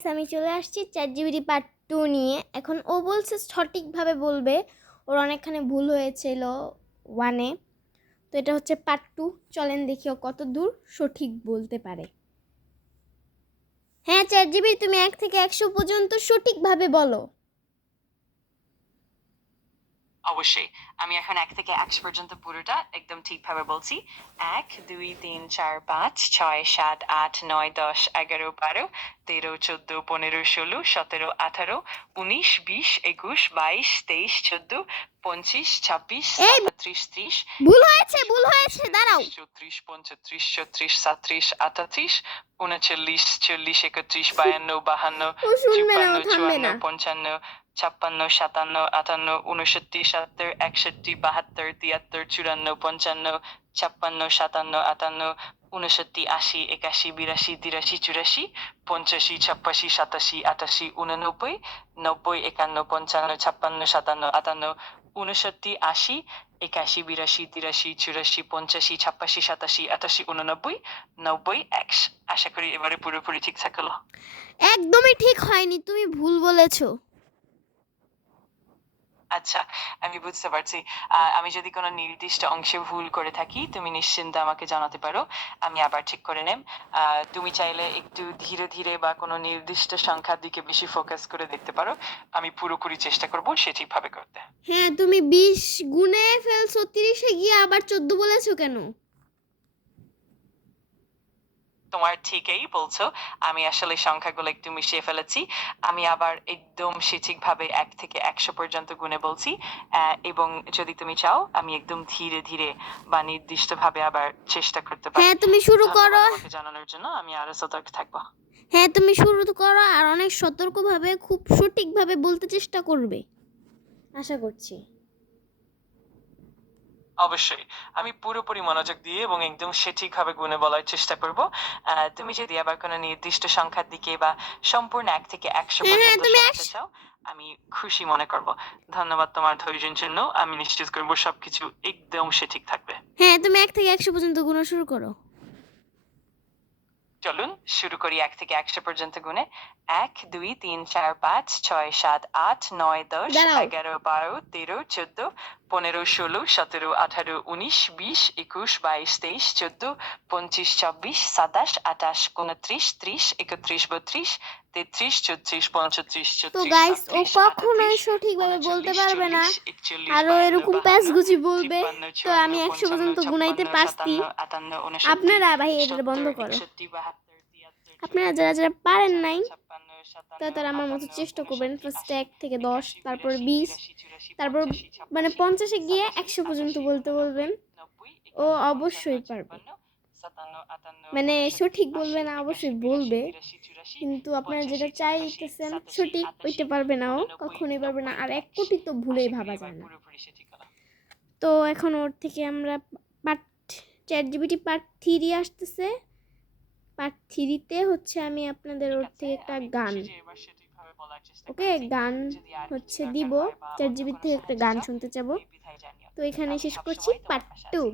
আমি চলে আসছি চ্যাটজিপিটি পার্ট 2 নিয়ে। এখন ও বলছে সঠিকভাবে বলবে, ওর অনেকখানি ভুল হয়েছিল 1-এ, তো এটা হচ্ছে পার্ট 2। চলেন দেখি ও কত দূর সঠিক বলতে পারে। হ্যাঁ চ্যাটজিপিটি, তুমি 1 থেকে 100 পর্যন্ত সঠিকভাবে বলো। অবশ্যই আমি এখন 1 থেকে 100 পর্যন্ত পুরোটা একদম ঠিকভাবে বলছি। 1 2 3 4 5 6 7 8 9 10 11 12 13 14 15 16 17 18 19 20 21 22 23 14 25 26 27 30 ভুল হয়েছে দাঁড়াও। 34 35 36 37 38 39 40 41 42 52 ও শুনবে না, ও 53 থামবে না। 54 55 56 57 58 59 70 61 72 73 54 55 56 57 58 59 80 81 82 83 84 85 86 87 88 89 90 91 55 56 57 58 59 80 81 82 83 84 85 86 87 88 89 90 100। আশা করি এবারে পুরোপুরি ঠিক থাকলো। একদমই ঠিক হয়নি, তুমি ভুল বলেছো। আচ্ছা, আমি বুঝতে পারছি। আমি যদি কোনো নির্দিষ্ট অংশে ভুল করে থাকি তুমি নিশ্চিন্তে আমাকে জানাতে পারো, আমি আবার ঠিক করে নেব। তুমি চাইলে একটু ধীরে ধীরে বা কোনো নির্দিষ্ট সংখ্যার দিকে বেশি ফোকাস করে দেখতে পারো। আমি পুরোপুরি চেষ্টা করব সঠিকভাবে করতে। হ্যাঁ, তুমি 20 গুণে ফেলছো, 30-এ গিয়ে আবার 14 বলেছো কেন? তোমার ঠিকই বলছো, আমি আসলে সংখ্যাগুলো একটু মিশিয়ে ফেলেছি। আমি আবার একদম সঠিকভাবে 1 থেকে 100 পর্যন্ত গুণে বলছি, এবং যদি তুমি চাও আমি একদম ধীরে ধীরে বা নির্দিষ্টভাবে আবার চেষ্টা করতে পারি। হ্যাঁ তুমি শুরু করো। আমাকে জানানোর জন্য আমি আরো সতর্ক থাকবো। হ্যাঁ তুমি শুরু করো, আর অনেক সতর্কভাবে খুব সঠিকভাবে বলতে চেষ্টা করবে, আশা করছি। অবশ্যই আমি পুরোপুরি মনোযোগ দিয়ে এবং একদম সঠিকভাবে গুণে বলার চেষ্টা করব। তুমি যদি আবার কোনো নির্দিষ্ট সংখ্যার দিকে বা সম্পূর্ণ 1 থেকে 100 পর্যন্ত শুনতে চাও আমি খুশি মনে করব। ধন্যবাদ তোমার ধৈর্যের জন্য। আমি নিশ্চিত করব সবকিছু একদম সঠিক থাকবে। হ্যাঁ তুমি 1 থেকে 100 পর্যন্ত গুণ শুরু করো। চলুন শুরু করি 1 থেকে 100 পর্যন্ত গুণে। 1 2 3 4 5 6 7 8 9 10 11 12 13 14 15 16 17 18 19 20 21 22 23 14 25 26 27 28 29 30 31 32 33 34 35 তো 36 গাইস, ও 37 কখনোই 38 সঠিকভাবে বলতে 39 পারবে না, 40 41 আরো 52 এরকম 52 প্যাচগুচি বলবে। 53 তো আমি 100 54 পর্যন্ত 55 গুনাইতে 56 পারছি। 57 58 59 আপনারা ভাই এটা বন্ধ করো। আপনারা যারা যারা পারেন নাই তারা আমার মতো চেষ্টা করবেন। ফার্স্টে 1 থেকে 10, তারপর 20, তারপর মানে 50-এ গিয়ে 100 পর্যন্ত বলতে বলবেন। ও অবশ্যই পারবে, মানে সঠিক বলবে না, অবশ্যই বলবে, কিন্তু আপনারা যেটা চাইতেছেন সঠিক ওইটা পারবে না, ও কখনোই পারবে না। আর 1 কোটি তো ভুলেই ভাবা যায় না। তো এখন ওর থেকে আমরা পার্ট চ্যাটজিপিটি পার্ট 3 আসতেছে। পার্ট 3-তে হচ্ছে আমি আপনাদের ওর থেকে একটা গান, ওকে গান হচ্ছে দিব, চ্যাটজিপিটি থেকে একটা গান শুনতে চাবো। তো এখানে শেষ করছি পার্ট 2।